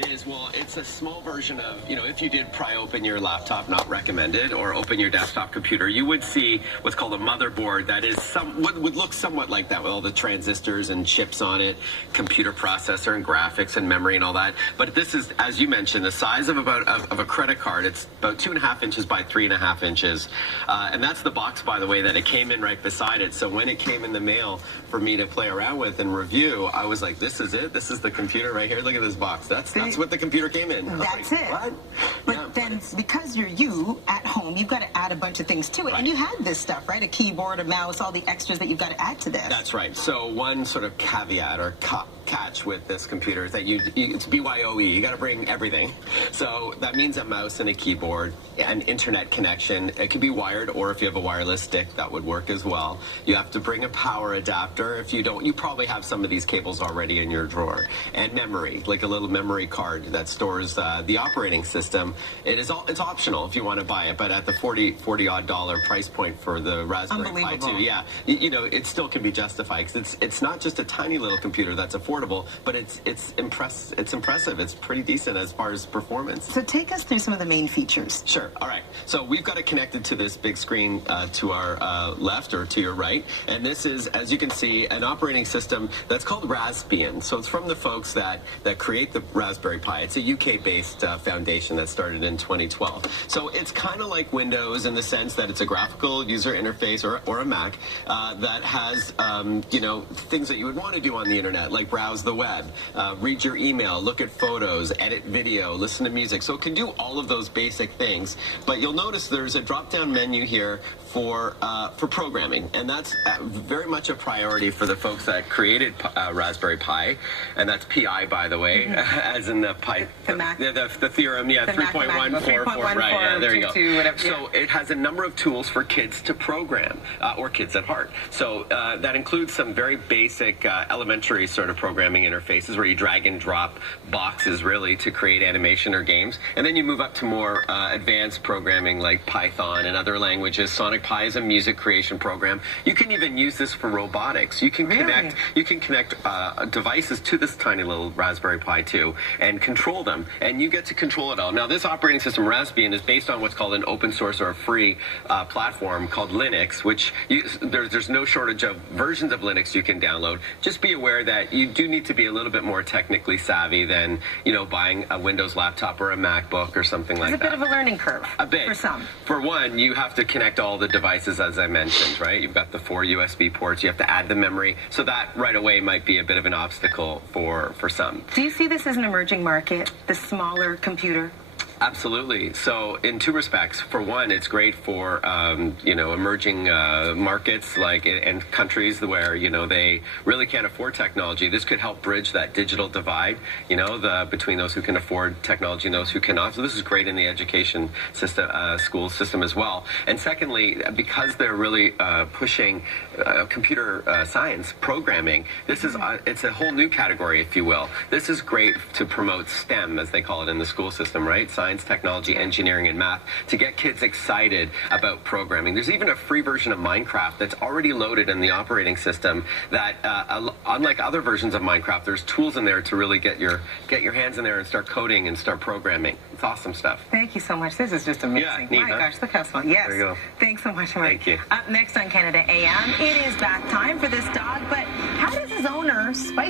It is. Well, it's a small version of, if you did pry open your laptop, not recommended, or open your desktop computer, you would see what's called a motherboard that is would look somewhat like that with all the transistors and chips on it, computer processor and graphics and memory and all that. But this is, as you mentioned, the size of of a credit card. It's about 2.5 inches by 3.5 inches. And that's the box, by the way, that it came in right beside it. So when it came in the mail for me to play around with and review, I was like, this is it? This is the computer right here? Look at this box. That's what the computer came in. That's like, it. What? But yeah, then, because you're you at home, you've got to add a bunch of things to it. Right. And you had this stuff, right? A keyboard, a mouse, all the extras that you've got to add to this. That's right. So one sort of caveat or catch with this computer is that it's BYOE. You got to bring everything. So that means a mouse and a keyboard, an internet connection. It can be wired, or if you have a wireless stick, that would work as well. You have to bring a power adapter. If you don't, you probably have some of these cables already in your drawer. And memory, like a little memory card that stores the operating system. It's optional if you want to buy it, but at the $40 odd price point for the Raspberry Pi 2, yeah, it still can be justified, because it's not just a tiny little computer that's affordable, but it's impressive. It's pretty decent as far as performance. So take us through some of the main features. Sure. All right. So we've got it connected to this big screen to our left or to your right, and this is, as you can see, an operating system that's called Raspbian. So it's from the folks that create the Raspberry Pi. It's a UK-based foundation that started in 2012. So it's kind of like Windows in the sense that it's a graphical user interface, or a Mac, that has things that you would want to do on the internet, like browse the web, read your email, look at photos, edit video, listen to music. So it can do all of those basic things. But you'll notice there's a drop-down menu here for programming, and that's very much a priority for the folks that created Raspberry Pi, and that's PI, by the way, as in the Pi, the theorem, yeah, 3.144, right, yeah, there you go. Whatever, yeah. So it has a number of tools for kids to program, or kids at heart. So that includes some very basic elementary sort of programming interfaces where you drag and drop boxes, really, to create animation or games, and then you move up to more advanced programming like Python and other languages. Sonic Pi is a music creation program. You can even use this for robotics. You can connect devices to this tiny little Raspberry Pi 2 and control them, and you get to control it all. Now, this operating system, Raspbian, is based on what's called an open source or a free platform called Linux, which there's no shortage of versions of Linux you can download. Just be aware that you do need to be a little bit more technically savvy than buying a Windows laptop or a MacBook or something like that. It's a bit of a learning curve. A bit. For some. For one, you have to connect all the devices, as I mentioned, right? You've got the 4 USB ports. You have to add the memory. So that right away might be a bit of an obstacle for some. Do you see this as an emerging market, the smaller computer? Absolutely. So in two respects. For one, it's great for emerging markets and countries where they really can't afford technology. This could help bridge that digital divide, between those who can afford technology and those who cannot. So this is great in the education system, school system as well. And secondly, because they're really pushing computer science programming, this is it's a whole new category, if you will. This is great to promote STEM, as they call it in the school system, right? Science, technology, engineering, and math, to get kids excited about programming. There's even a free version of Minecraft that's already loaded in the operating system that, unlike other versions of Minecraft, there's tools in there to really get your hands in there and start coding and start programming. It's awesome stuff. Thank you so much. This is just amazing. Yeah, neat, My gosh, look how fun. Yes. There you go. Thanks so much, Mike. Thank you. Up next on Canada AM, it is back time for this dog, but how does his owner spice